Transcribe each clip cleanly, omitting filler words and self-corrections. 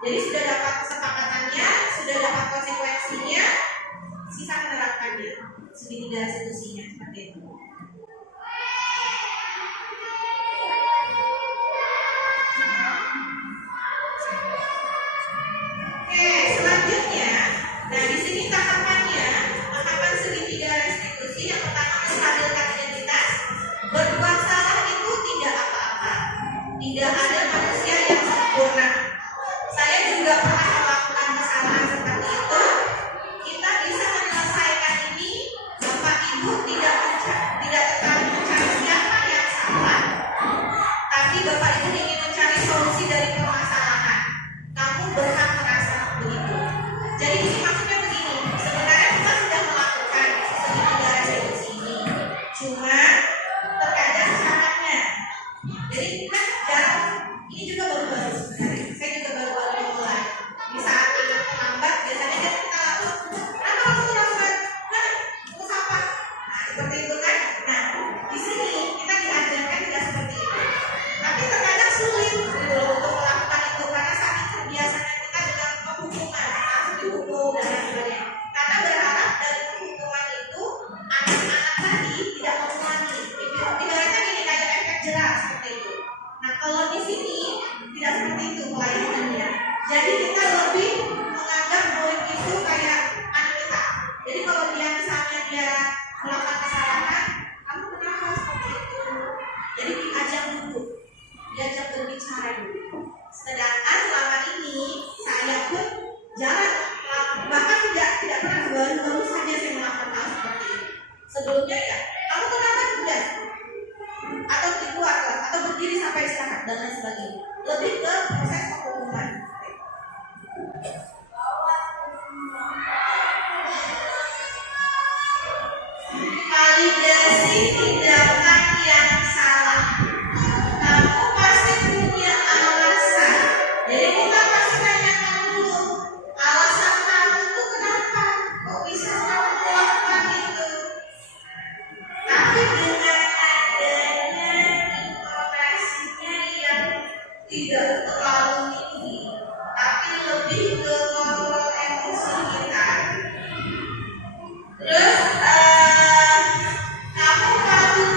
Jadi sudah dapat kesepakatannya, sudah dapat konsekuensinya, sisa menerapkannya. Segitiga restitusinya seperti itu. Oke, selanjutnya, nah di sini tahapannya segitiga restitusi. Yang pertama, menstabilkan identitas. Berbuat salah itu tidak apa-apa. Tidak ada manusia yang sempurna. Saya juga pernah melakukan kesalahan seperti itu. Kita bisa menyelesaikan ini. Bapak Ibu tidak tertarik mencari siapa yang salah, tapi Bapak Ibu ingin mencari solusi dari permasalahan. Kamu berhak merasa begitu. Jadi ini maksudnya begini, sebenarnya kita sudah melakukan segitiga restitusi ini, cuma terkadang syaratnya. Jadi kan jarang, ini juga baru-baru sebenarnya. Saya juga baru-baru memulai. Di saat anak terlambat, biasanya kan kita langsung lambat, kan sapa. Nah seperti itu kan. Nah di sini kita diajarkan tidak seperti itu. Tapi terkadang sulit gitu loh untuk melakukan itu karena saking terbiasanya kita dengan penghukuman, langsung dihukum dan lain sebagainya. Karena berharap dari penghukuman itu anak-anak tadi tidak mengulangi. Ibaratnya gini, kayak efek jerah seperti itu. Nah kalau di sini tidak seperti itu pelayanannya. Jadi kita lebih menganggap murid itu kayak anak kita. Jadi kalau dia misalnya dia melakukan kesalahan, kamu kenapa seperti itu? Jadi diajak dulu, diajak berbicara dulu. Sedangkan selama ini saya pun jarang, bahkan tidak pernah, baru saja saya melakukan hal seperti ini. Sebelumnya ya, kamu kenapa tidak? Atau keluar atau berdiri sampai istirahat dan lain sebagainya. Lebih ke proses penghukuman. Validasi tindakan yang salah. Kamu pasti punya alasan. Jadi kita pasti tanya kamu dulu, alasan kamu itu kenapa? Kok bisa kamu melakukan itu? Tapi dengan adanya informasinya yang tidak terlalu tinggi, tapi lebih ke kontrol emosi kita. Terus kamu kalau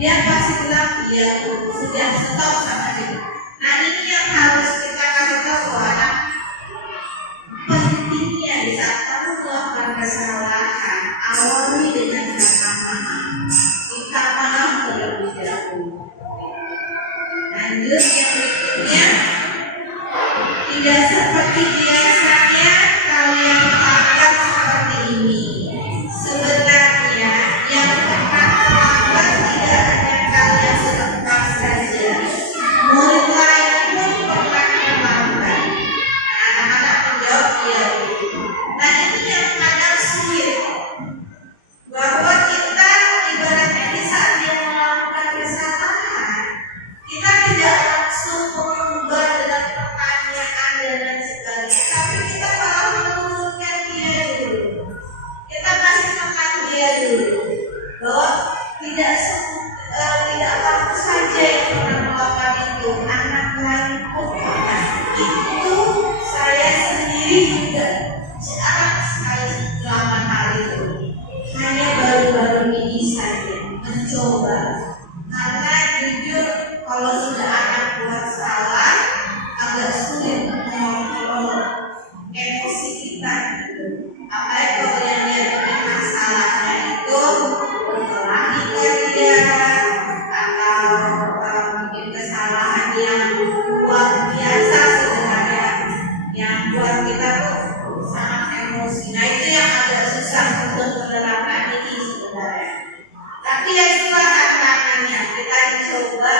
Dia pasti bilang ya sudah stop sama dia. Nah ini yang harus kita kasih tahu ke anak, pentingnya di saat kamu melakukan kesalahan awali dengan kata maaf. Minta maaf terlebih dahulu. Lanjut yang berikutnya, tidak seperti biasanya kalian akan seperti ini. Sebenarnya yang pernah terlambat tidak hanya kalian sebentar saja, murid lain pun pernah terlambat. Nah, anak-anak menjawab iya. Nah ini yang kadang sulit, bahwa kita ibaratnya di saat dia melakukan kesalahan, kita tidak langsung mengubah dengan pertanyaan dan sebagainya, tapi kita malah menurunkan dia dulu. Kita kasih makan dia dulu, bahwa tidak kamu saja yang pernah melakukan itu, anak lain pun pernah. Itu saya sendiri juga jarang sekali melakukan hal itu. Hanya baru-baru ini saja mencoba, karena jujur kalau sudah anak buat salah agak sulit mengontrol emosi kita. Apalagi kalau yang dia bikin masalahnya itu berkelahi ke dia atau bikin kesalahan yang luar biasa sebenarnya, yang buat kita tuh sangat emosi. Nah itu yang agak susah untuk menerapkan ini sebenarnya. Tapi ya itulah tantangannya, kita dicoba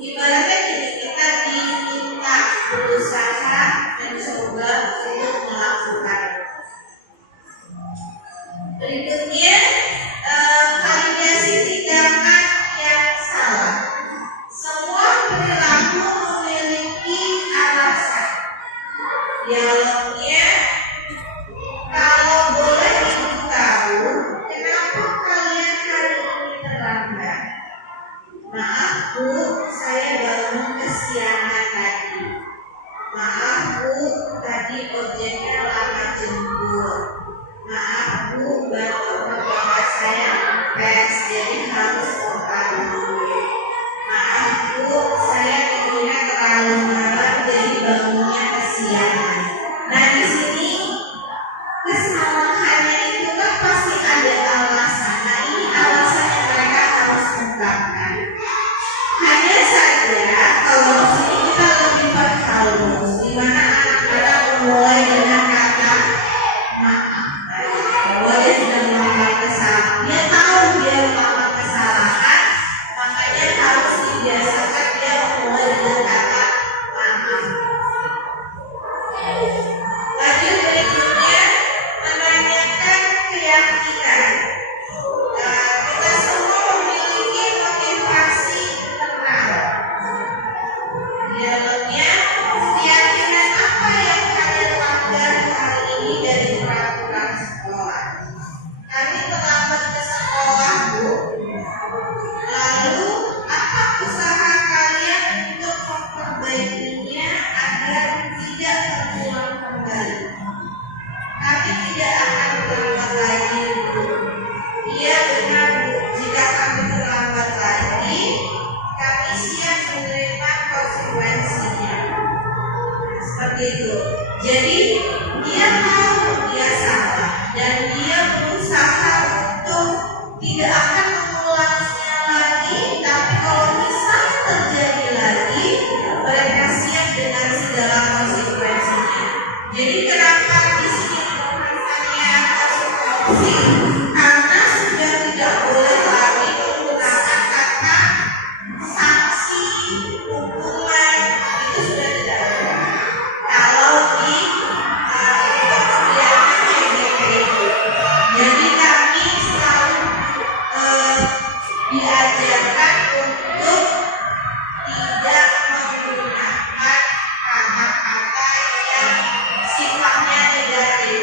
ibaratnya kita diminta berusaha mencoba untuk melakukan. Berikutnya, validasi tindakan yang salah. Semua perilaku memiliki alasan. Dialognya, kalau boleh ibu tahu, kenapa kalian hari ini terlambat? Maaf Bu, saya bangun kesiangan tadi. Maaf Bu, tadi ojeknya lama jemput. Maaf Bu, bapak saya kempes, jadi harus makan dulu. Maaf Bu, saya tidurnya terlalu malam, jadi bangunnya kesiangan. Nah di sini kesalahannya itu kan pasti ada alasan. Nah ini alasan yang mereka harus ungkapkan. Hanya saja kalau di sini kita lebih perhalus, di mana anak-anak memulai dengan kata maaf. Bahwa dia sudah melakukan kesalahan, dia tahu dia melakukan kesalahan, makanya harus dibiasakan dia memulai dengan kata maaf. Lanjut berikutnya, menanyakan keyakinan. Kita semua memiliki motivasi tenang. Dialognya, keyakinan apa yang kalian langgar hari ini dari peraturan sekolah? Kami terlambat ke sekolah Bu. Lalu apa usaha kalian untuk memperbaikinya agar tidak terulang kembali? Kami tidak akan terlambat lagi Bu. Iya benar Bu, jika kami terlambat lagi, kami siap menerima konsekuensinya. Seperti itu. Jadi dia tahu dia salah dan dia berusaha untuk tidak akan mengulanginya lagi. Tapi kalau misalnya terjadi lagi, mereka siap dengan segala konsekuensinya. Jadi kenapa di sini pembahasannya konsekuensi? Karena sudah tidak boleh lagi menggunakan kata sanksi, hukuman, itu sudah tidak ada. Kalau di kemudian EGP itu, jadi kami selalu diajarkan untuk tidak menggunakan kata-kata yang sifatnya negatif.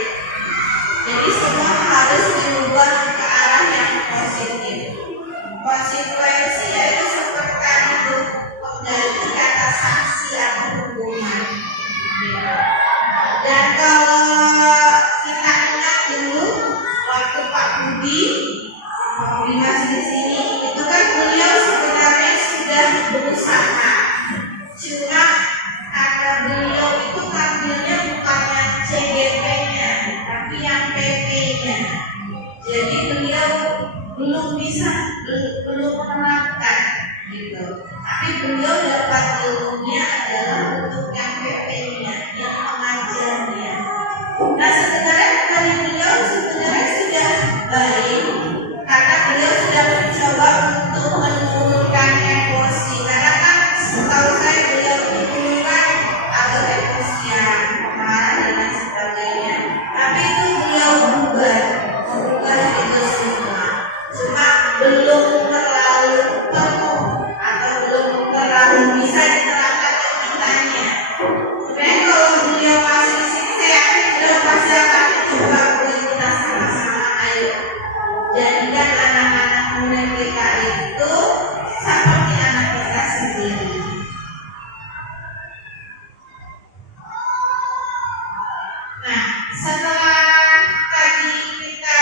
Jadi semua harus dirubah ke arah yang positif. Konsekuensi yaitu seperti tadi mengganti kata sanksi atau hukuman. Dan kalau kita ingat dulu waktu Pak Budi masih di sini, bisa belum menerapkan gitu. Tapi beliau dapat ilmunya adalah untuk yang PP-nya, yang mengajarnya. Nah sebenarnya dari beliau sebenarnya sudah baik karena beliau sudah mencoba untuk menurunkan emosi. Karena kan setahu saya beliau itu kan agak emosian, marah dan lain sebagainya. Tapi itu beliau berubah itu semua. Cuma belum terlalu penuh atau belum terlalu bisa diterapkan ke kitanya. Sebenarnya kalau beliau masih di sini, saya yakin beliau pasti akan coba kita sama-sama ayo jadikan anak-anak muda kita itu seperti anak kita sendiri. Nah, setelah tadi kita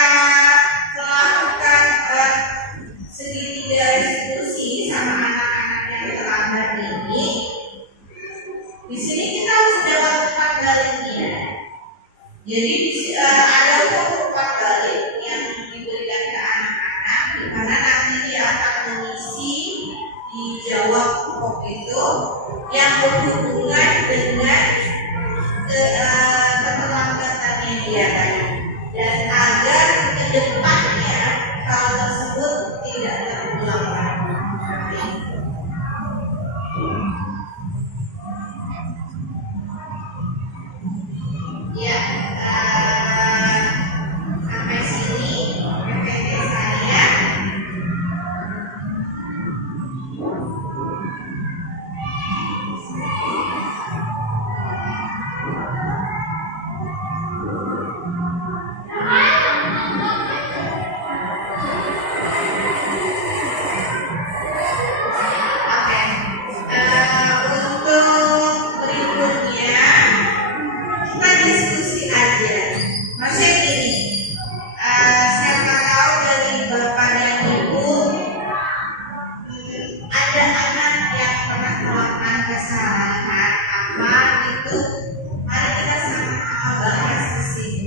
melakukan segitiga diskusi sama anak-anak yang terlambat ini, di sini kita sudah lakukan baliknya. Jadi ada umpan balik yang diberikan ke anak-anak, di mana nanti dia akan mengisi dijawab pokok itu yang berhubungan dengan keterlambatannya dia tadi, dan agar kedepannya hal tersebut tidak terulang lagi. Ya, sampai sini PPT saya. Untuk berikutnya kita diskusi aja. Maksudnya gini, siapa tahu dari bapak dan ibu ada anak yang pernah melakukan kesalahan apa itu, mari kita sama-sama bahas di sini.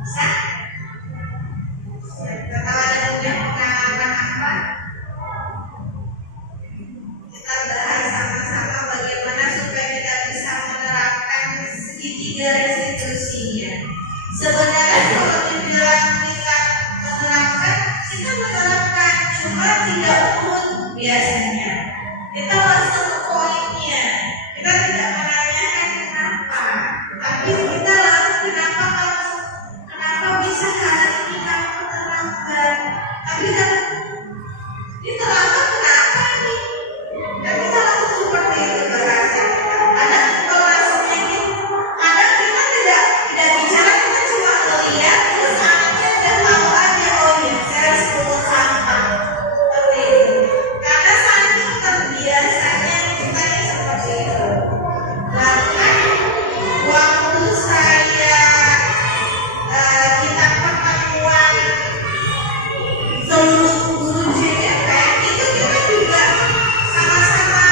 Bisa? Siapa tahu ada punya pengalaman apa? Kita bahas sama-sama bagaimana supaya kita bisa menerapkan segitiga restitusinya. Sebenarnya kalau dibilang kita menerapkan, cuma tidak urut biasanya. Kita langsung ke poinnya. Kita tidak menanyakan kenapa, tapi kita langsung kenapa bisa hari ini kamu menerapkan. Tapi kan diterapkan kenapa nih? Dan kita langsung seperti itu bahasa. Kadang kalau rasanya gitu, kadang kita tidak bicara, kita cuma melihat terus anaknya udah tahu aja, oh ya saya harus pungut sampah seperti itu. Karena saking terbiasanya kita seperti itu. Bahkan waktu saya kita pertemuan seluruh guru JDP itu kita juga sama-sama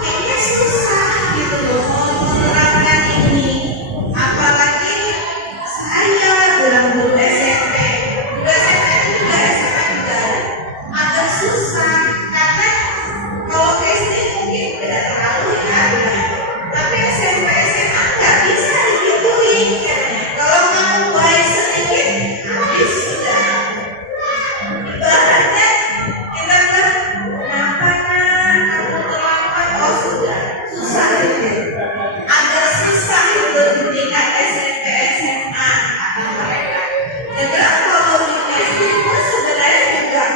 kayaknya susah gitu loh mau menerapkan ini, apalagi saya bilang guru SMP itu juga SMA juga agak susah karena kalau SD mungkin tidak terlalu ya, tapi SMP SMA nggak bisa digituin. Kalau kamu baik sedikit habis sudah. Ibaratnya kita kenapa kamu terlambat, oh sudah susah itu, agak susah itu di tingkat SMP SMA atau mereka. Jadi kalau di SD itu sebenarnya juga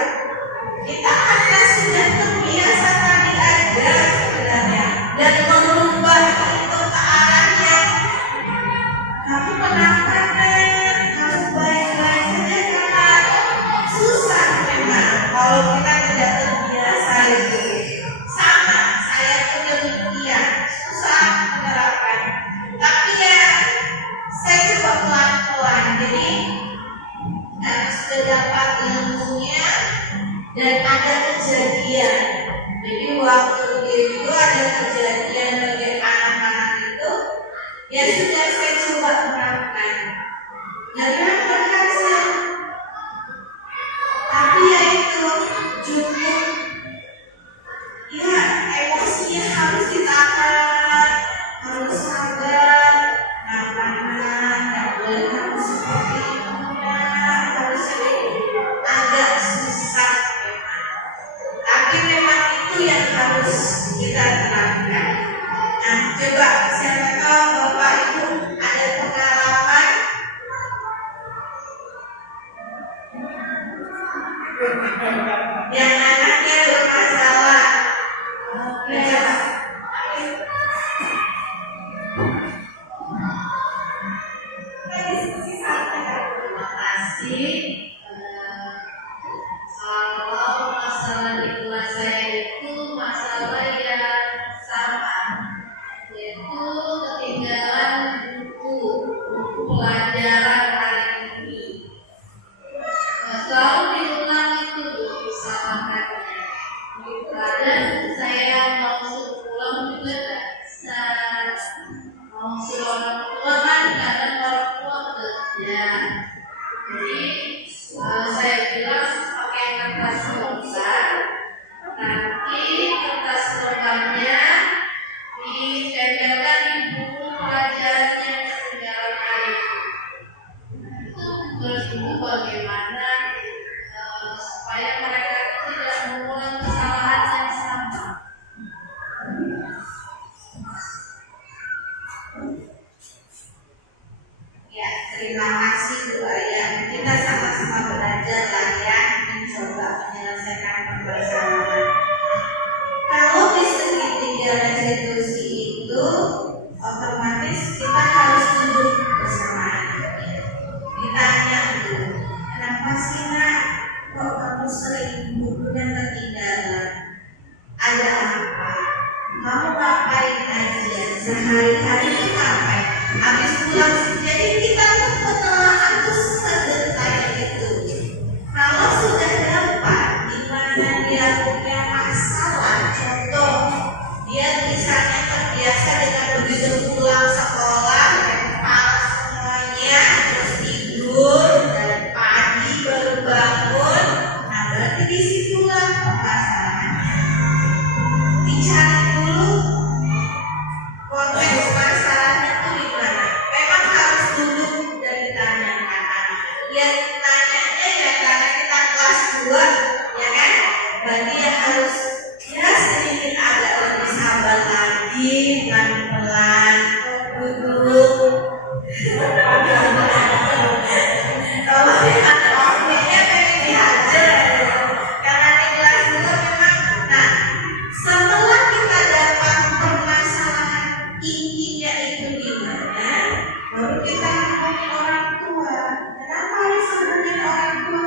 kita karena sudah terbiasa tadi aja sebenarnya, dan merubah itu ke arahnya kamu kenapa kamu baik-baik saja, karena susah memang kalau kita tidak terbiasa itu. Sama, saya pun demikian, susah menerapkan. Tapi ya, saya coba pelan-pelan. Jadi sudah dapat ilmunya dan ada kejadian. Jadi waktu itu ada kejadian bagi anak-anak itu, ya sudah saya coba terapkan. Dan memang berhasil. Tapi cukup, ya emosinya harus ditahan, harus sabar, karena nggak boleh harus seperti itu, harus agak susah memang. Tapi memang itu yang harus kita terapkan. Nah, coba siapa tahu Bapak Ibu ada pengalaman yang anaknya bermasalah. Ya, terima kasih. Kalau masalah di kelas saya itu masalah yang sama, yaitu ketinggalan buku pelajaran hari ini. Selalu diulang itu kesalahannya. Kadang saya mau suruh pulang juga nggak bisa. Mau suruh orang tua kan kadang orang tua kerja. Jadi saya bilang pakai kertas logam. Nanti kertas logamnya ditempelkan di buku pelajarannya ketinggalan hari itu. Terus ibu bagaimana supaya mereka tidak mengulang kesalahan yang sama. Ya, terima kasih Bu Aya. Kita sama-sama belajar lah ya, mencoba menyelesaikan permasalahan. Kalau di segitiga restitusi itu otomatis kita harus duduk bersamaan. Ditanya dulu, kenapa sih nak kok kamu sering bukunya ketinggalan? Ada apa? Kamu ngapain aja? Sehari-hari itu ngapain? Habis pulang, jadi kita tuh penelahan tuh sedetail itu. Kalau sudah dapat di mana dia punya masalah, contoh dia misalnya terbiasa dengan begitu pulang sekolah kepala semuanya, terus tidur dan pagi baru bangun. Nah berarti disitulah permasalahannya. Dicari dulu konteks masalahnya tuh di mana. Memang harus duduk dan ditanyakan. Ya tanyanya ya karena kita kelas 2 ya kan. Berarti ya harus ya sedikit agak lebih sabar lagi, pelan-pelan duduk. Kalau dia waktunya pengen dihajar karena di kelas 2 memang. Nah setelah kita dapat permasalahan intinya itu di mana, baru kita hubungin orang tua. Kenapa harus hubungin orang tua?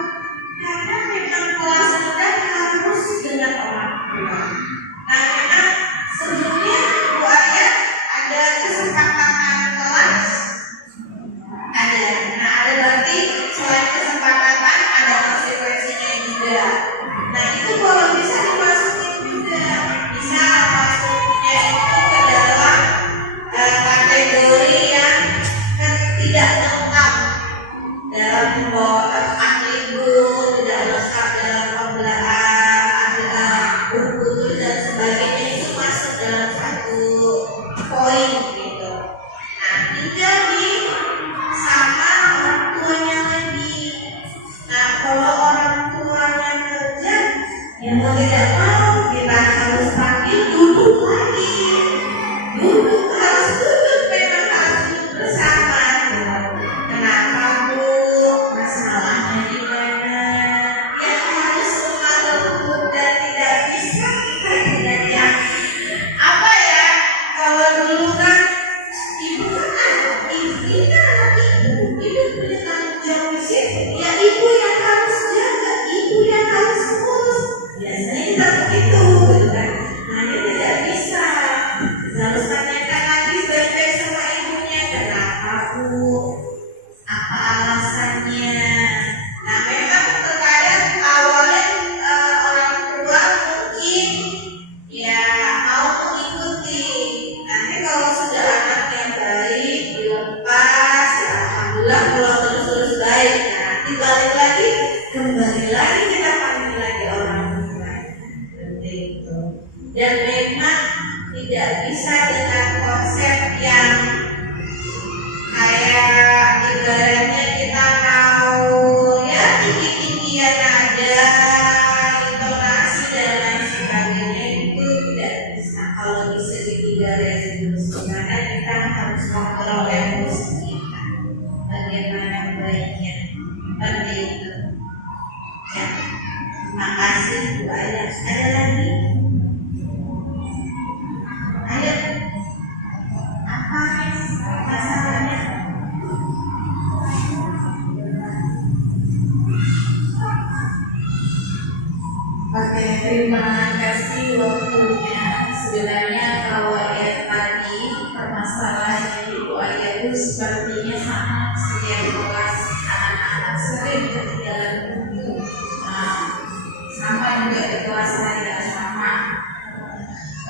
Karena memang kelas rendah harus dengan orang tua. Nah memang sebelumnya Bu Aya ada kesepakatan kelas. Ada. Nah ada berarti selain kesepakatan ada konsekuensinya juga. Nah itu kalau bisa dimasukin juga, bisa masuknya itu ke dalam kategori yang tidak lengkap dalam kotak libur, tidak lengkap dalam pembelajaran, ada buku tulis dan sebagainya, itu masuk dalam satu poin gitu. Nah tinggal di sama orang tuanya lagi. Nah kalau orang tuanya kerja, ya mau tidak mau kita harus panggil duduk lagi. Duduk harus duduk, memang harus duduk bersama. Kenapa Bu? Masalahnya di mana? Ya harus lemah lembut dan tidak bisa kita tidak yang apa ya? Kalau dulu kan ibu kan anak ibu punya tanggung jawab sih. Ya ibu yang harus jaga, ibu yang harus ngurus. Biasanya kita Makasih Bu Ayah. Ada lagi? Ayo. Apa masalahnya? Oke, terima kasih waktunya. Sebenarnya kalau yang tadi permasalahan Ibu Ayah itu sepertinya sama setiap kelas anak-anak sering ketinggalan buku. Nah, sama juga di kelas saya sama.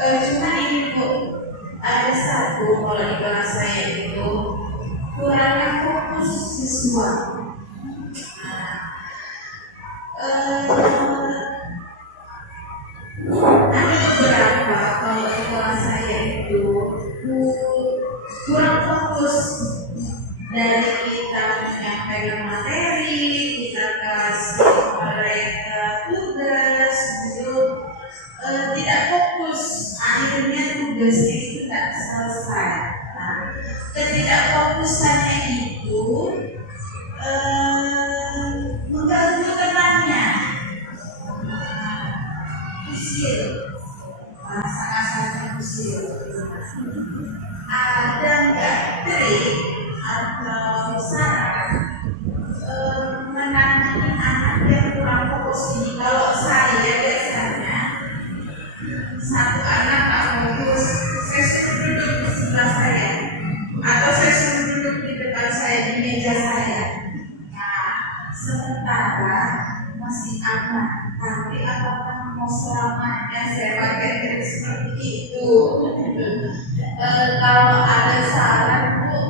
Cuma ini Bu, ada satu kalau di kelas saya itu kurangnya fokus siswa. Ada beberapa kalau di kelas saya itu kurang fokus dari kita menyampaikan materi, kita kasih mereka tugas gitu, tidak fokus, akhirnya tugasnya itu tidak selesai. Nah, ketidakfokusannya itu mengganggu temannya, usil, bahasa kasarnya usil. Ada nggak trik atau saran menangani anak yang kurang fokus ini? Kalau saya biasanya satu anak tak fokus, saya suruh duduk di sebelah saya, atau saya suruh duduk di depan saya di meja saya. Nah, sementara masih aman, tapi apakah mau selamanya saya pakai trik seperti itu? Kalau ada saran Bu,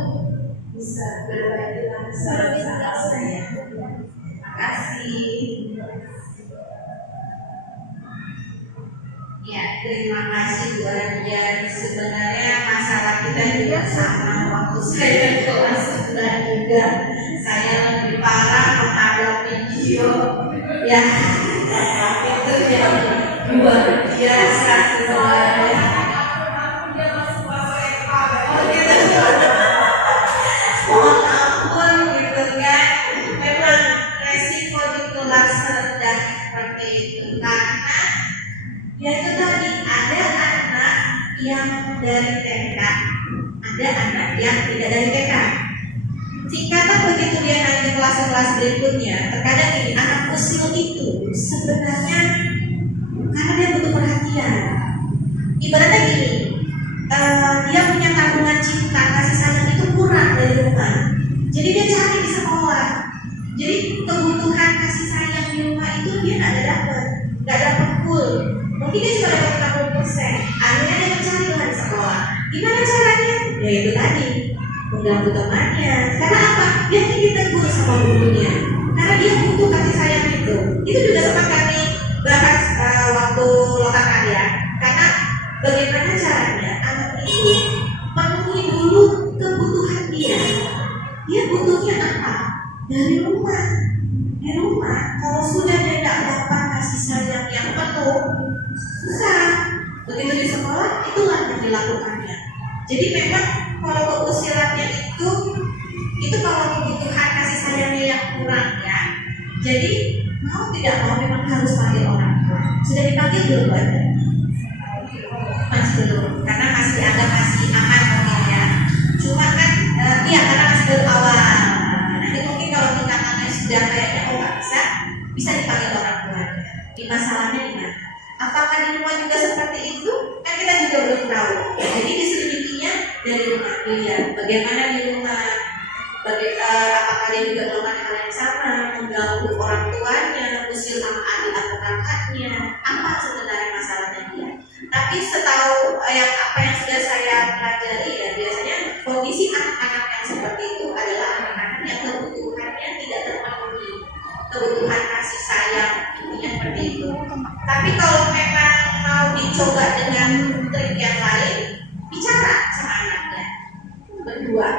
bisa berbagi langsung sama saya. Terima kasih. Ya, terima kasih Bu Ardian. Sebenarnya masalah kita juga sama. Waktu saya kelas 9 juga, saya lebih parah menghadapi video ya itu yang luar biasa sebenarnya. Mohon ampun gitu kan. Memang resiko di kelas rendah seperti itu karena ya itu tadi ada anak yang dari TK, ada anak yang tidak dari TK. Singkatan begitu dia naik ke kelas-kelas berikutnya, terkadang ini anak usil itu sebenarnya karena dia butuh perhatian. Ibaratnya gini, dia punya tabungan cinta kasih sayang itu kurang dari rumah, jadi dia cari di sekolah. Jadi kebutuhan kasih sayang di rumah itu dia nggak dapat full. Mungkin dia cuma dapat 60%. Akhirnya dia mencari lah di sekolah. Gimana caranya? Ya itu tadi, mengganggu temannya. Karena apa? Dia ingin ditegur sama gurunya. Karena dia butuh kasih sayang itu. Itu juga sempat kami bahas waktu lokal karya. Karena bagaimana caranya anak itu penuhi dulu kebutuhan dia. Dia butuhnya apa? Dari rumah. Di rumah, kalau sudah dia tidak dapat kasih sayang yang penuh, susah. Begitu di sekolah, itulah yang dilakukannya. Jadi memang kalau keusilannya itu kalau kebutuhan kasih sayangnya yang kurang ya. Jadi mau tidak mau memang harus panggil orang tua. Sudah dipanggil belum Mbak? Masih belum, karena masih ada masih aman panggilnya. Cuma kan, iya karena masih baru awal. Nanti mungkin kalau tingkatannya sudah kayaknya nggak bisa dipanggil orang tuanya. Di masalahnya di mana? Apakah di rumah juga seperti itu? Kan kita juga belum tahu. Jadi diselidikinya dari rumah dia. Bagaimana di rumah? Apakah dia juga melakukan hal yang sama, mengganggu orang tuanya, usil sama adik atau kakaknya? Apa sebenarnya masalahnya dia? Tapi setahu apa yang sudah saya pelajari ya, biasanya kondisi anak-anak yang seperti itu adalah anak-anak yang kebutuhannya tidak terpenuhi, kebutuhan kasih sayang intinya seperti itu. Tapi kalau memang mau dicoba dengan trik yang lain, bicara sama anaknya berdua,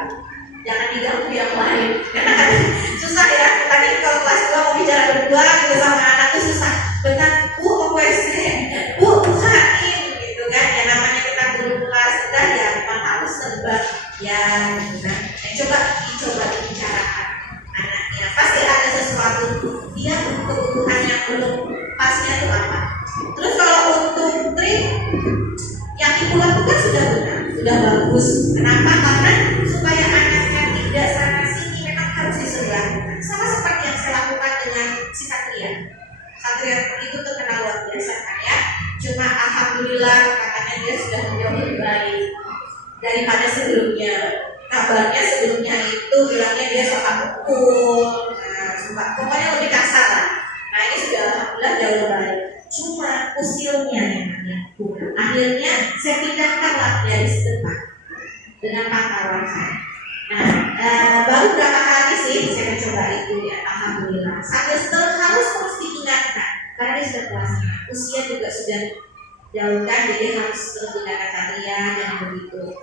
jangan diganggu yang lain. Karena kan susah ya. Tadi kalau kelas 2 mau bicara berdua gitu sama anak itu susah. Bentar, ke WC, bukain gitu kan. Ya namanya kita guru kelas rendah ya memang harus serba ya gitu kan. Coba dibicarakan anaknya. Pasti ada sesuatu dia kebutuhan yang belum pas itu apa. Terus kalau untuk trik yang ibu lakukan sudah benar, sudah bagus. Kenapa? Karena supaya anaknya tidak sana sini memang harus diseberangkan. Sama seperti yang saya lakukan dengan si Satria. Satria itu terkenal luar biasa kan ya. Cuma alhamdulillah katanya dia sudah jauh lebih baik daripada sebelumnya. Kabarnya sebelumnya itu bilangnya dia suka pukul, pokoknya lebih kasar lah. Nah ini sudah alhamdulillah jauh lebih baik. Cuma usilnya memangnya bukan. Akhirnya saya pindahkanlah dari sedepan dengan pantauan saya. Nah baru berapa kali sih saya mencoba itu ya, alhamdulillah. Sambil harus terus diingatkan karena dia sudah kelas, usia juga sudah jauh kan, jadi harus terus diingatkan Satria jangan begitu.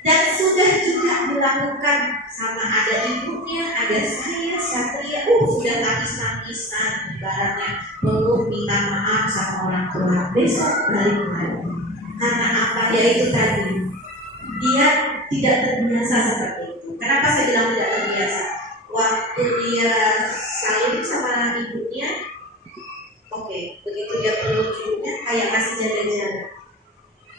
Dan sudah juga dilakukan sama ada ibunya, ada saya, Satria, sudah nangis-nangisan, ibaratnya peluk minta maaf sama orang tua. Besok balik lagi. Karena apa? Ya itu tadi, dia tidak terbiasa seperti itu. Kenapa saya bilang tidak terbiasa? Waktu dia saling sama ibunya, oke, begitu dia peluk ibunya kayak masih jaga-jaga.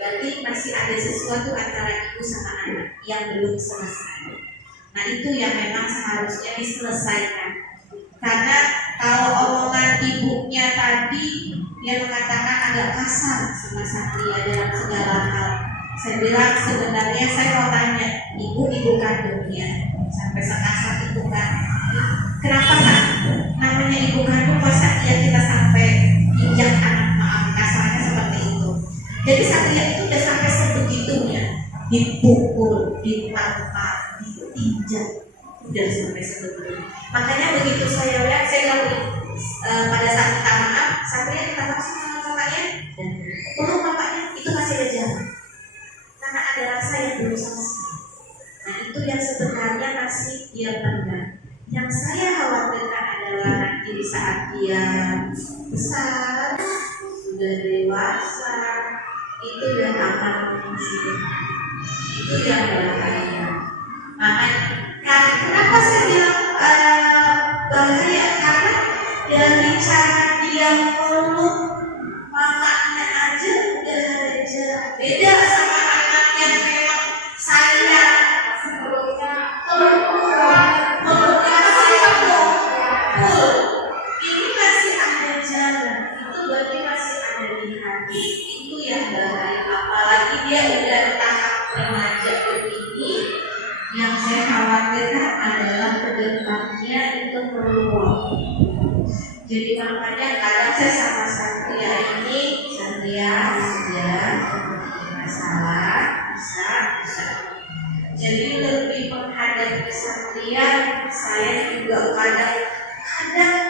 Berarti masih ada sesuatu antara ibu sama anak yang belum selesai. Nah itu yang memang seharusnya diselesaikan. Karena kalau omongan ibunya tadi dia mengatakan agak kasar sama Satria dalam segala hal. Saya bilang sebenarnya saya mau tanya ibu kandungnya sampai sekasar itu kan. Kenapa kan? Namanya ibu kandung masa kita sampai injak anak, maaf kasarnya seperti itu. Jadi Satria itu udah sampai sebegitunya, dipukul, ditampar, diinjak, udah sampai sebegitunya. Makanya begitu saya lihat, saya lalu pada saat minta maaf, Satria minta maaf sama kakaknya dan peluk bapaknya, itu masih ada jalan. Karena ada rasa yang belum selesai. Nah itu yang sebenarnya masih dia pendam. Yang saya khawatirkan adalah nanti di saat dia besar, sudah dewasa, itu yang akan muncul, itu yang berbahaya. Makanya kenapa saya bilang bahaya? Karena dari cara dia meluk mamanya aja udah ada jarak. Beda sama anak yang memang saya sebelumnya ini masih ada jarak. Itu berarti masih ada di hati. Itu yang bahaya. Apalagi dia udah tahap remaja begini, yang saya khawatirkan adalah kedepannya itu meluap. Jadi makanya kadang saya sama Satria ini, Satria sudah masalah, bisa. Jadi lebih menghadapi Satria, saya juga kadang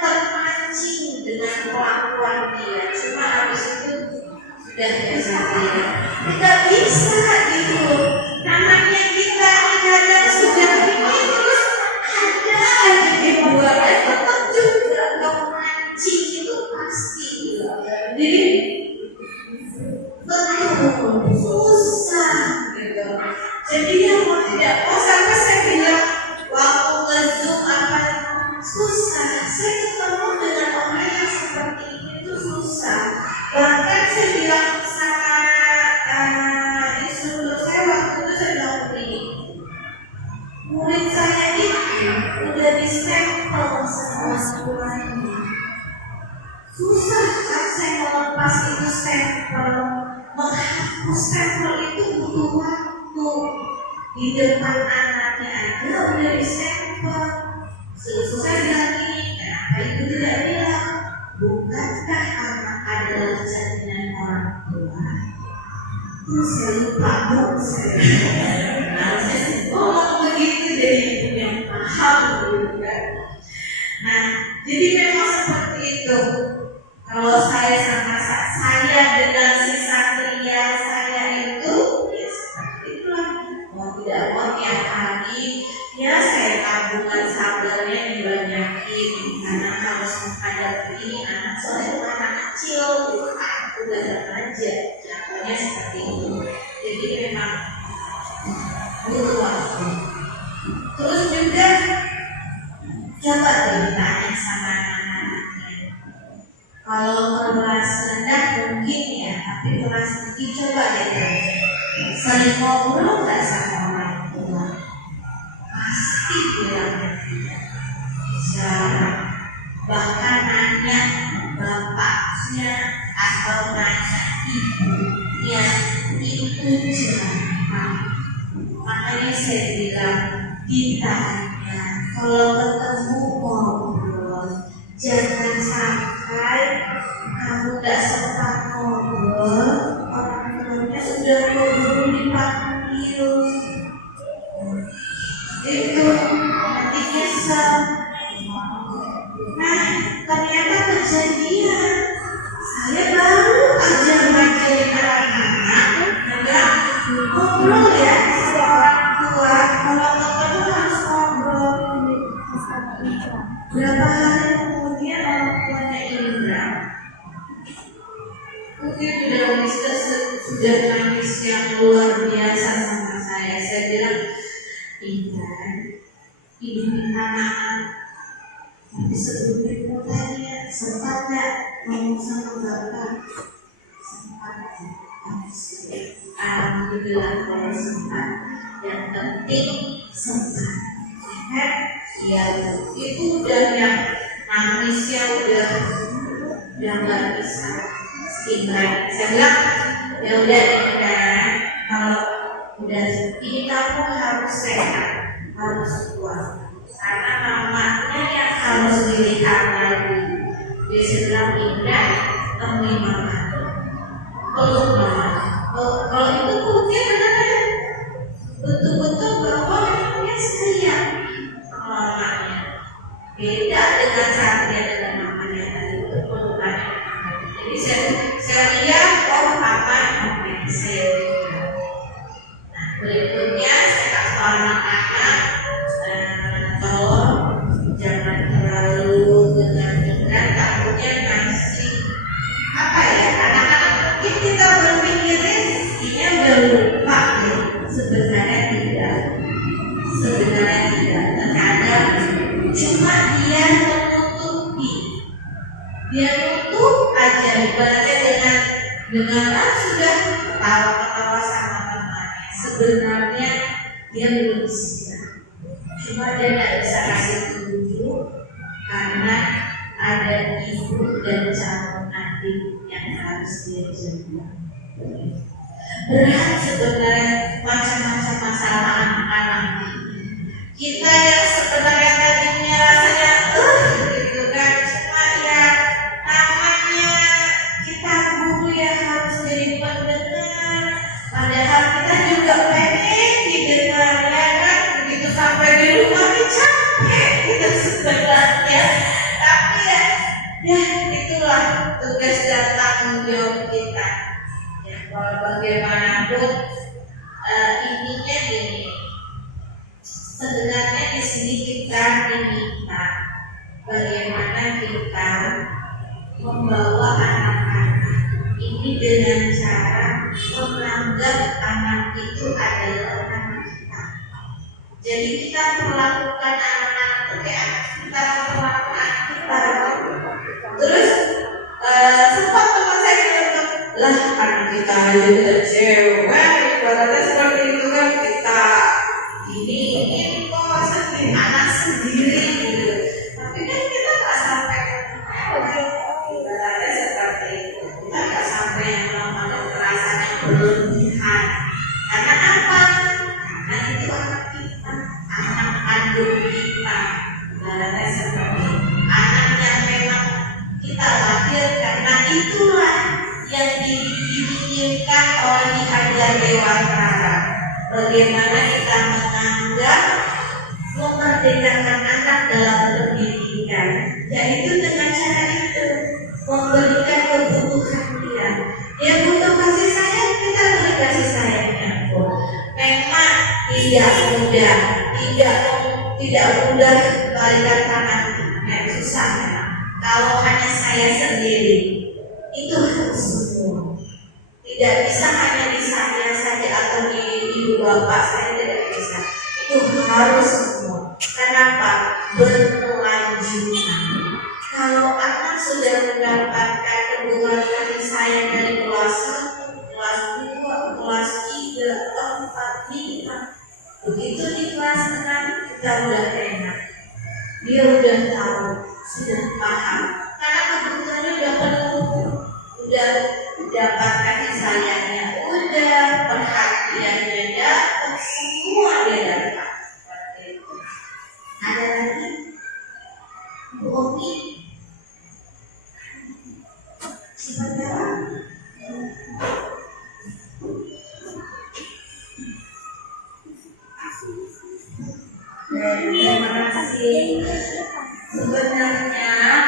terpancing dengan kelakuan dia. Cuma habis itu sudah biasa dia. Tidak bisa gitu. Namanya kita kadang sudah ini terus ada aja dibuatnya tetap juga memancing itu pasti. Jadi betul susah gitu. Jadi yang mau tidak mau sampai saya bilang waktu nge-zoom apa susah. Saya ketemu dengan orang yang seperti ini itu susah. Bahkan saya bilang sama instruktur saya waktu itu, saya bilang begini, murid saya ini udah distempel sama semuanya. Susah kan saya melepas itu stempel. Menghapus stempel itu butuh waktu. Di depan anaknya aja udah distempel. Saya bilang gini, kenapa ibu tidak bilang, bukankah anak adalah jaminan orang tua? Terus saya lupa dong, saya ngomong begitu deh, ibu yang paham gitu kan. Nah, jadi memang seperti itu. Kalau saya sama saya dengan si Satria saya itu, ya seperti itulah. Mau tidak mau tiap hari, ya saya tabungan sabarnya dibanyakin karena harus menghadapi ini anak soalnya anak kecil itu aku udah remaja, jatuhnya seperti itu. Jadi memang butuh waktu. Terus juga coba deh tanya sama anak-anaknya, Kalau kelas rendah mungkin ya, tapi kelas tinggi coba deh. Sering ngobrol nggak sama orang tua? Pasti bilangnya tidak. Jarang. Bahkan nanya bapaknya atau nanya ibunya itu jarang. Makanya saya bilang ditanya, kalau ketemu ngobrol, jangan sampai kamu gak sempat ngobrol, orang tuanya udah keburu dipanggil. Itu nanti nyesel. Nah, ternyata kejadian. Saya baru aja ngajarin anak-anak, enggak ngobrol ya sama orang tua. Kalau ketemu harus ngobrol. Berapa hari kemudian orang tuanya Indra mungkin sudah nangis yang luar biasa sama saya. Saya bilang, Indra, ini anak-anak. Tapi sebelumnya mau tanya, sempat gak ngomong sama bapak? Sempat. Alhamdulillah kalau sempat. Yang penting sempat. Ya, itu udah yang nangisnya udah nggak bisa sehingga saya bilang ya udah kalau udah ini kamu harus sehat, harus kuat karena mamanya yang harus dilihat lagi. Dia bilang Indah temui mama, peluk mama. Kalau itu mungkin benar betul-betul bahwa dia sayang sama mamanya. Beda dengan saat dia dengan mamanya tadi itu pelukannya. Jadi saya lihat apa yang saya lihat. Nah, berikutnya saya kasih anak-anak tolong jangan terlalu dengan takutnya masih apa ya, anak-anak mungkin kita berpikirin dia udah lupa ya. Sebenarnya tidak terkadang cuma dia menutupi, dia nutup aja ibaratnya dengan sudah ketawa-ketawa sama temannya. Sebenarnya dia belum siap, cuma dia tidak bisa kasih tunjuk karena ada ibu dan calon adik yang harus dia jaga. Berat sebenarnya macam-macam masalah anak-anak ini. Kita yang sebenarnya tadinya rasanya gitu kan, cuma ya namanya kita guru ya harus jadi pendengar. Padahal kita juga pengen didengar ya kan, begitu sampai di rumah capek kita sebenarnya. Tapi ya itulah tugas dan tanggung jawab kita. Ya, kalau bagaimanapun ininya gini. Sebenarnya di sini kita diminta bagaimana kita membawa anak-anak ini dengan cara menganggap anak itu adalah anak kita. Jadi kita perlakukan anak-anak itu kayak kita perlakukan kita. Terus sempat teman saya bilang, lah anak kita aja cewek, ibaratnya seperti itu kan kita ini kok sendiri anak sendiri gitu. Tapi kan kita nggak sampai ibaratnya seperti itu. Kita nggak sampai yang namanya perasaan yang berlebihan. Karena apa? Karena itu anak kita, anak kandung kita. Ibaratnya seperti anak yang memang kita lahir karena itulah yang diinginkan oleh Ki Hajar Dewantara. Bagaimana kita menganggap memerdekakan anak dalam pendidikan, yaitu dengan cara itu memberikan kebutuhan dia. Dia butuh kasih sayang, kita beri kasih sayangnya pun. Memang tidak mudah balikan tangan, susah memang. Kalau hanya saya sendiri, itu harus semua. Tidak bisa hanya di saya saja atau di ibu bapak saya, tidak bisa. Itu harus semua. Kenapa? Berkelanjutan. Kalau anak sudah sudah mendapatkan dukungan kasih sayang dari kelas 1, kelas 2, kelas 3, 4, 5. Begitu di kelas 6 kita udah enak. Dia udah tahu, sudah paham. Karena kebutuhannya udah penuh, udah dapat kasih sayangnya, udah perhatiannya dapat, semua dia dapat. Seperti itu. Ada lagi? Bu Opi? Seperti apa? Terima kasih. Sebenarnya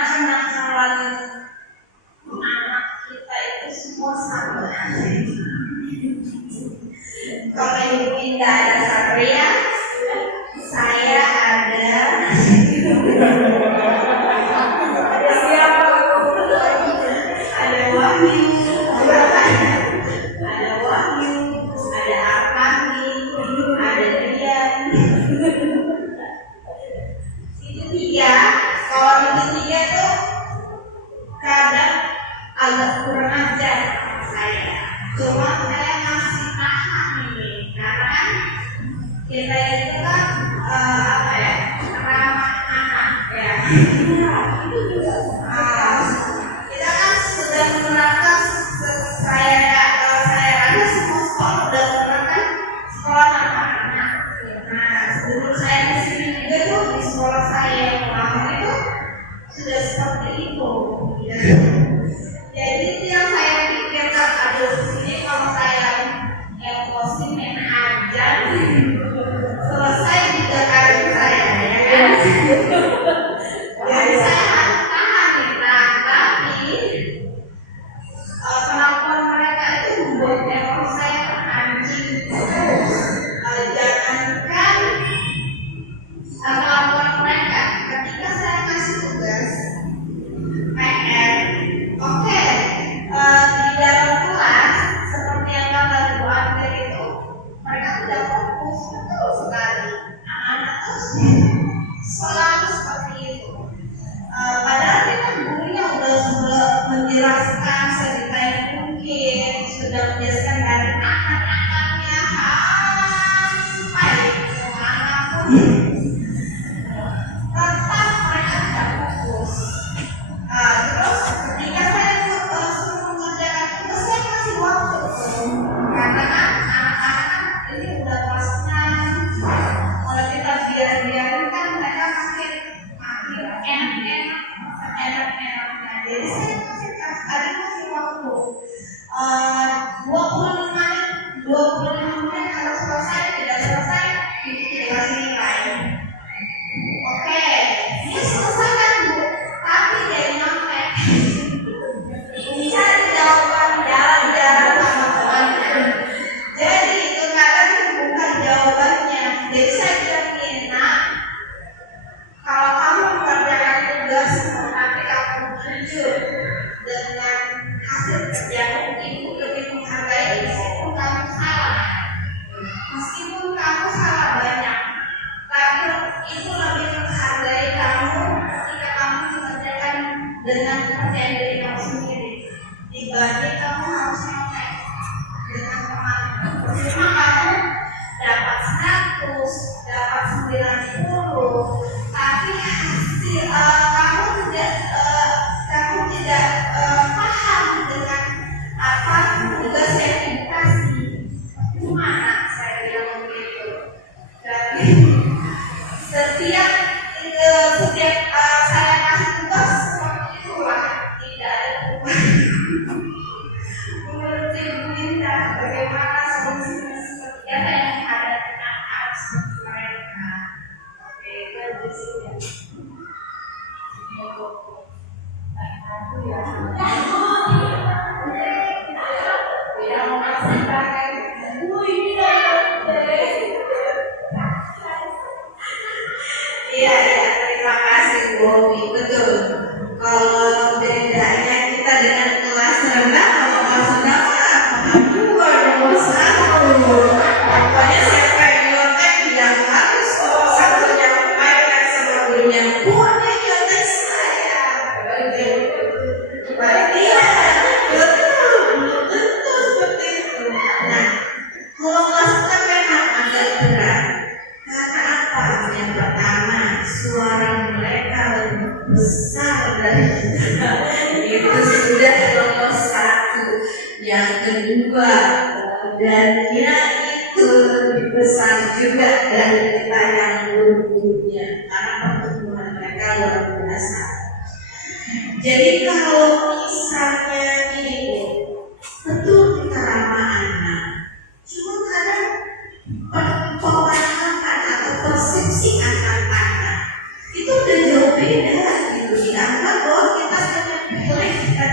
kenakalan anak kita itu semua sama. Kalau Ibu Indah ada Satria, saya ada siapa? Ada Wahyu, ada Armani, ada Rian. Itu 3. Kalau itu 3 tuh kadang agak kurang ajar sama saya. Cuma saya masih paham ini, karena kan kita itu kan ramah anak ya. Kita kan sudah menerapkan saya rasa semua sekolah sudah menerapkan sekolah ramah anak. Nah, sebelum saya di sini juga tuh di sekolah saya yang lama itu sudah seperti itu. Ya. Jadi itu yang saya pikirkan, aduh sini kalau saya emosi main aja selesai juga karir saya, ya kan? Jadi saya harus tahan nih. Nah, tapi kemampuan mereka itu membuat emosi saya anjing terus. Jangankan kemampuan mereka, ketika saya kasih tugas PR, oke, di dalam kelas seperti yang kata Bu Antir itu, mereka tidak fokus, betul sekali. Anak-anak terus selalu seperti itu. Padahal kita gurunya sudah menjelaskan sedetail mungkin, sudah menjelaskan dari akar-akarnya sampai kemanapun. Tetap mereka tidak fokus. Terus ketika saya suruh mengerjakan itu, saya kasih waktu, karena kan anak-anak ini udah kelas 6. Kalau kita biarin kan mereka makin enak-enaknya. Jadi saya kasih waktu 25 menit kalau selesai, tidak selesai dikasih nilai. Oke, ini selesai kan Bu, tapi dia nyontek. Mencari jawaban jalan-jalan sama temannya. Jadi itu kadang bukan jawabannya. Jadi saya bilang gini, nak, kalau kamu mengerjakan tugas nanti kamu jujur dengan hasil kerjamu, ibu lebih menghargai meskipun kamu salah. Meskipun kamu salah banyak, tapi itu lebih menghargai kamu ketika kamu mengerjakan dengan kepercayaan diri kamu sendiri dibanding kamu harus nyontek dengan teman. Cuma kamu dapat 100, dapat 90, tapi hasil kamu tidak paham dengan apa tugas yang dikasih. Gimana saya bilang begitu? Dan setiap saya kasih tugas seperti itulah, tidak ada perubahan. kedua, dan dia itu lebih besar juga dari kita yang dulunya karena pertumbuhan mereka luar biasa. Jadi kalau misalnya gini, betul kita ramah anak, cuma kadang pemahaman atau persepsi anak-anak itu udah jauh beda gitu. Dianggap bahwa kita menyepelekan,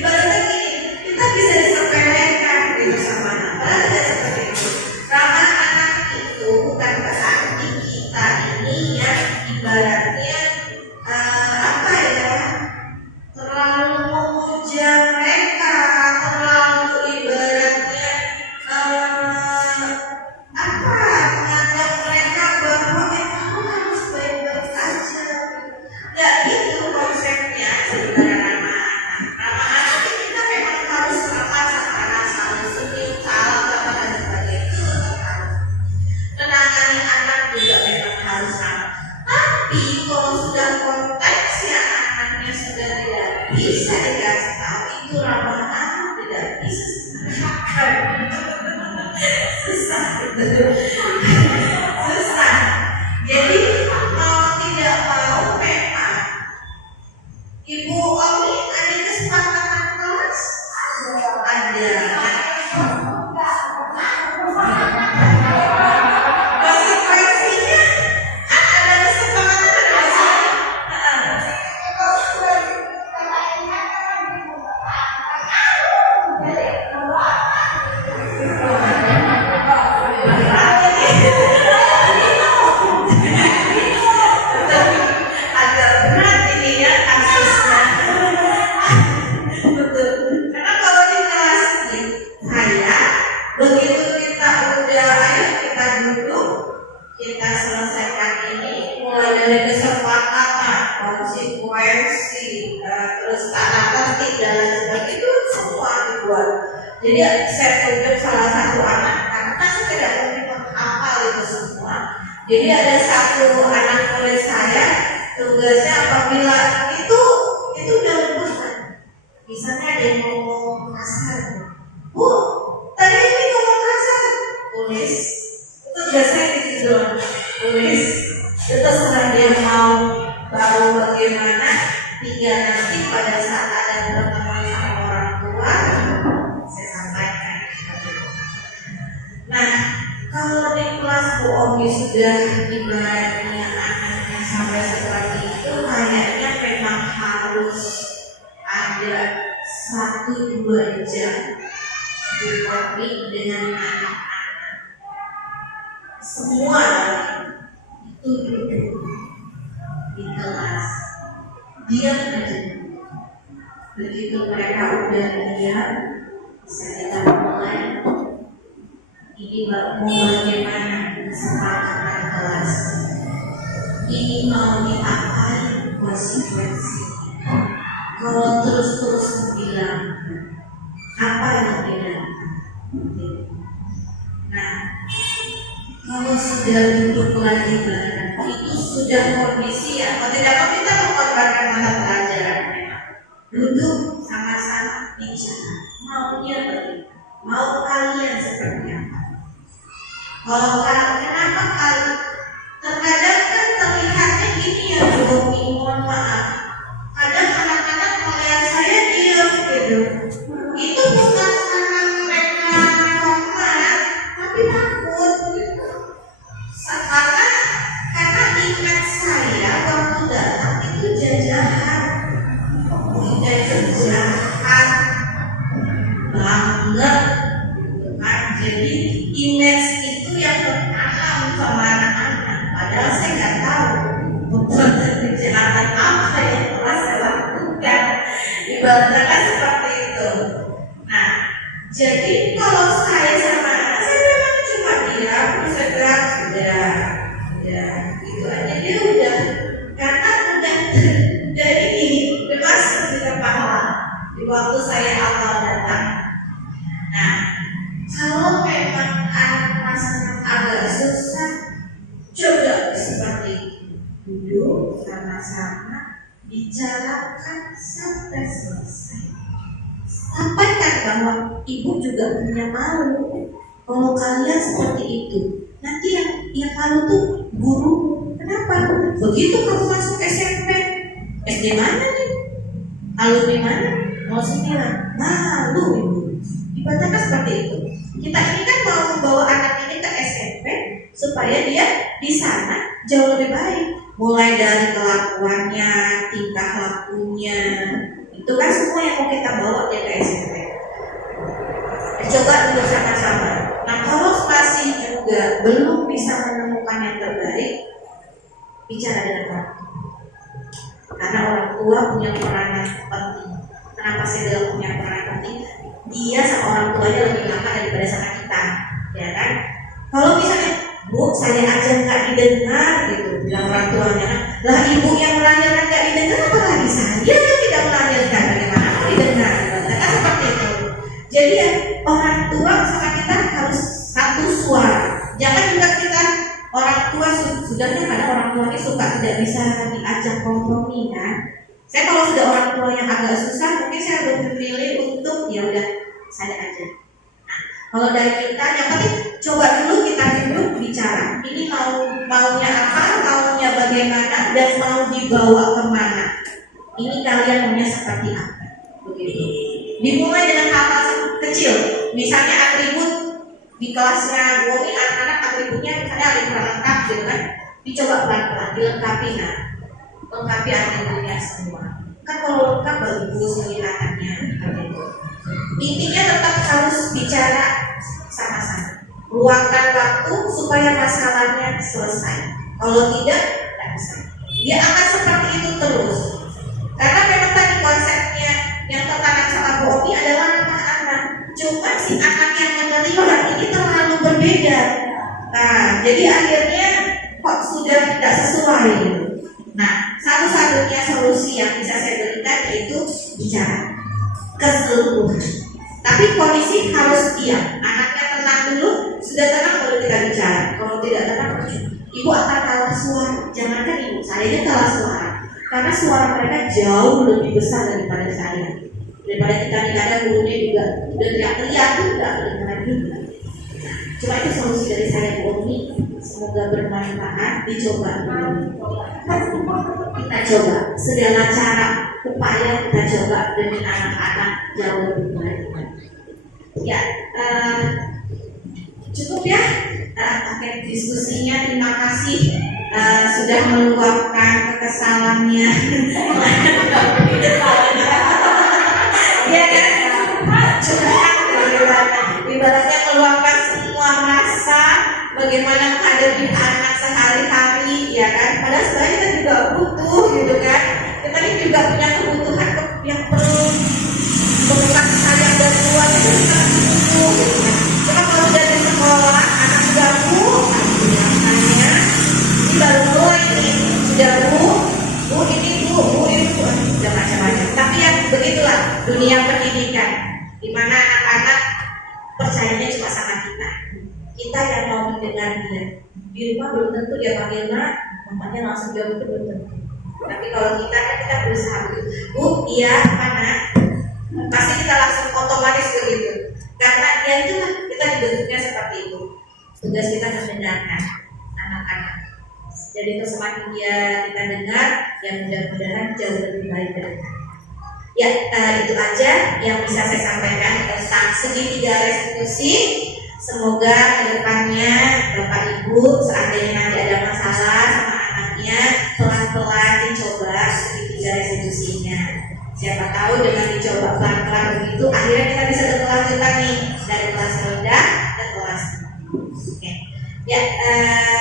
ibaratnya gini, kita bisa disepelekan gitu sama anak. Padahal tidak seperti itu. Ramah anak itu bukan berarti kita ini ya ibaratnya apa ya, terlalu memuja mereka, terlalu ibaratnya menganggap mereka bahwa kamu harus baik-baik aja. Nggak gitu konsepnya sebenarnya ramah anak. Ramah anak itu kita memang harus ramah sama anak, selalu senyum, salam, dan sebagainya. Itu tetap harus. Menangani anak juga memang harus ramah. Tapi kalau sudah konteksnya anaknya sudah tidak bisa dikasih tahu, itu ramah anak tidak bisa susah gitu. Susah. Jadi mau tidak mau memang Ibu Omi ada kesepakatan kelas? Ada. Konsekuensinya ada kesepakatan ada sih. Agak berat ini ya kasusnya. Betul. Karena kalau di kelas ini saya begitu kita udah ayo kita duduk, kita selesaikan ini mulai dari kesepakatan, konsekuensi, terus tata tertib dan lain sebagainya itu semua dibuat. Jadi saya tunjuk salah satu anak karena kan saya tidak mungkin menghafal itu semua. Jadi ada satu anak murid saya tugasnya apabila itu udah lebusan. Misalnya ada yang ngomong kasar, Bu, tadi ini ngomong kasar, tulis. Itu biasanya gitu doang, tulis. Itu terserah dia mau baru bagaimana. Tiga nanti pada saat ada pertemuan sama orang tua, saya sampaikan. Nah, kalau di kelas Bu Omi sudah ibaratnya anaknya sampai seperti itu, kayaknya memang harus ada 1-2 jam bertopik dengan anak-anak. Semua itu duduk di kelas, diam aja. Begitu mereka udah diam, bisa kita mulai. Ini mau bagaimana kesepakatan kelas. Ini mau diapain konsekuensi. Kalau terus-terus bilang apa yang dilakukan. Nah, kalau sudah duduk lagi bareng, itu sudah kondisi atau tidak mau kita mengorbankan mata pelajaran. Duduk sama-sama bicara. Maunya bagaimana? Mau kalian seperti apa? Kalau kenapa kali terkadang kan terlihatnya gini ya Bu, mohon maaf. Kadang anak-anak melihat saya diam gitu. Itu bukan karena mereka hormat, tapi takut. Karena ingat saya waktu datang itu jajahan, tidak jajahan banget, kan? Jadi image itu yang tertanam sama anak-anak. Padahal saya nggak tahu kejahatan apa yang telah saya lakukan. Ibaratnya kan seperti itu. Nah, jadi kalau saya sama anak saya memang cuma diam, segera sudah, itu aja dia udah, karena udah ini udah masuk di kepala di waktu saya awal datang. Nah, kalau memang anak rasanya agak susah, coba seperti duduk sama-sama bicarakan sampai selesai. Sampaikan bahwa ibu juga punya malu. Kalau kalian seperti itu, nanti yang malu tuh guru. Kenapa? Begitu kamu masuk SMP, SD mana nih? Alumni mana? Mau bilang malu ibu. Ibaratnya seperti itu. Kita ini kan mau membawa anak ini ke SMP supaya dia di sana jauh lebih baik. Mulai dari kelakuannya, tingkah lakunya, itu kan semua yang mau kita bawa dia ke SMP. Coba dulu sama-sama. Nah, kalau masih juga belum bisa menemukan yang terbaik, bicara dengan orang tua. Karena orang tua punya peranan penting. Kenapa saya bilang punya peranan penting? Dia sama orang tuanya lebih lama daripada sama kita, ya kan? Kalau misalnya, Bu, saya aja nggak didengar gitu, bilang orang tuanya, lah ibu yang melahirkan nggak didengar, apalagi saya yang tidak melahirkan, bagaimana mau didengar? Kan seperti itu. Jadi ya, orang tua sama kita harus satu suara. Jangan juga kita orang tua sudahnya ada orang tua ini suka tidak bisa diajak kompromi kan. Saya kalau sudah orang tua yang agak susah, mungkin saya lebih memilih untuk ya udah saya aja. Nah, kalau dari kita yang penting coba dulu kita duduk bicara. Ini maunya apa, maunya bagaimana, dan mau dibawa kemana. Ini kalian maunya seperti apa? Begitu. Dimulai dengan hal-hal kecil, misalnya atribut di kelasnya Bu ini anak-anak atributnya misalnya atribut lengkap gitu kan, dicoba pelan-pelan dilengkapi, nah lengkapi atributnya semua. Kan kalau lengkap bagus kelihatannya. Intinya tetap harus bicara sama-sama, luangkan waktu supaya masalahnya selesai. Kalau tidak bisa. Dia akan seperti itu terus. Karena memang tadi konsepnya yang tertanam sama Bu Omi adalah anak-anak. Cuma si anak yang menerima ini terlalu berbeda. Nah, jadi akhirnya kok sudah tidak sesuai gitu. Nah, satu-satunya solusi yang bisa saya berikan yaitu bicara keseluruhan. Tapi kondisi harus diam. Anaknya tenang dulu, sudah tenang baru kita bicara. Kalau tidak tenang, ibu akan kalah suara. Jangankan ibu, saya kalah suara. Karena suara mereka jauh lebih besar daripada saya. Daripada kita kadang gurunya juga udah teriak-teriak tuh nggak kedengaran juga. Nah, cuma itu solusi dari saya Bu Omi. Semoga bermanfaat. Dicoba kita coba segala cara upaya kita coba demi anak-anak jauh lebih baik. Ya, cukup ya. Oke, diskusinya terima kasih sudah meluapkan kekesalannya. Ya kan? Curhat ibaratnya meluapkan semua rasa bagaimana menghadapi anak sehari-hari, ya kan? Padahal sebenarnya kita juga butuh gitu kan. Kita ini juga punya kebutuhan yang perlu kasih sayang dan keluarga itu kita butuh gitu kan. Cuma kalau udah di sekolah anak gabung, biasanya ini baru mulai nih, sudah bu ini bu itu sudah macam-macam. Tapi ya begitulah dunia pendidikan, di mana anak-anak percayanya cuma sama kita. Kita yang mau mendengar dia. Di rumah belum tentu dia panggil nak, mamanya langsung jawab itu belum tentu. Tapi kalau kita kan kita berusaha Bu, iya mana? Pasti kita langsung otomatis begitu. Karena ya itulah kita dibentuknya seperti itu. Tugas kita mendengarkan anak-anak. Jadi itu semakin kita dengar, yang mudah-mudahan jauh lebih baik dari kita. Ya, itu aja yang bisa saya sampaikan tentang segitiga restitusi. Semoga kedepannya Bapak Ibu seandainya nanti ada masalah sama anaknya, pelan-pelan dicoba segitiga restitusinya. Siapa tahu dengan dicoba pelan-pelan begitu, akhirnya kita bisa berkelanjutan nih dari kelas rendah ke kelas. Oke. Ya,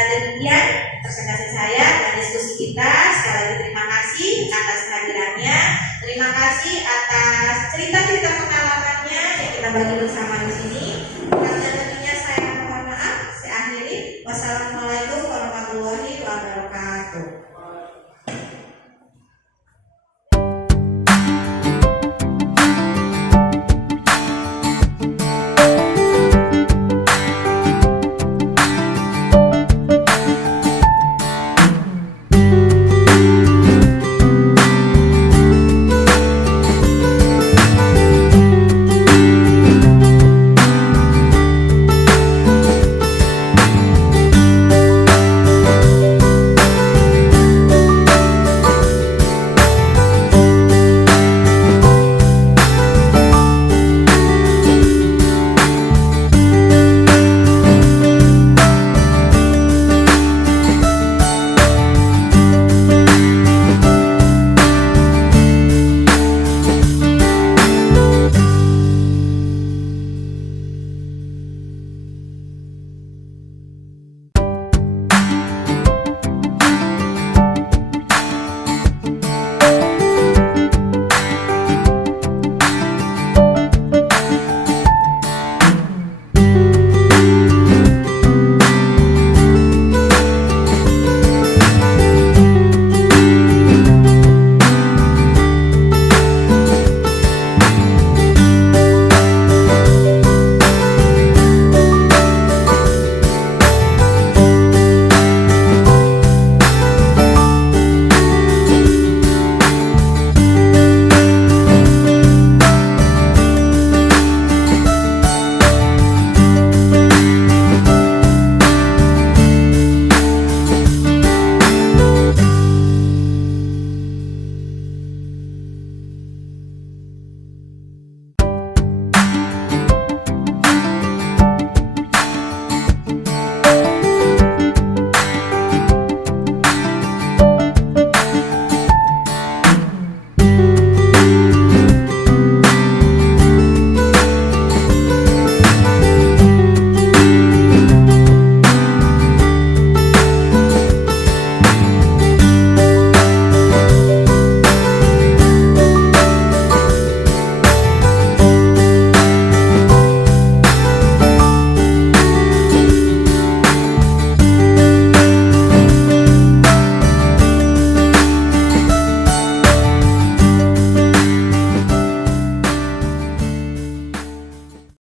demikian presentasi saya dan diskusi kita. Sekali lagi terima kasih atas kehadirannya. Terima kasih atas cerita-cerita pengalamannya yang kita bagi bersama.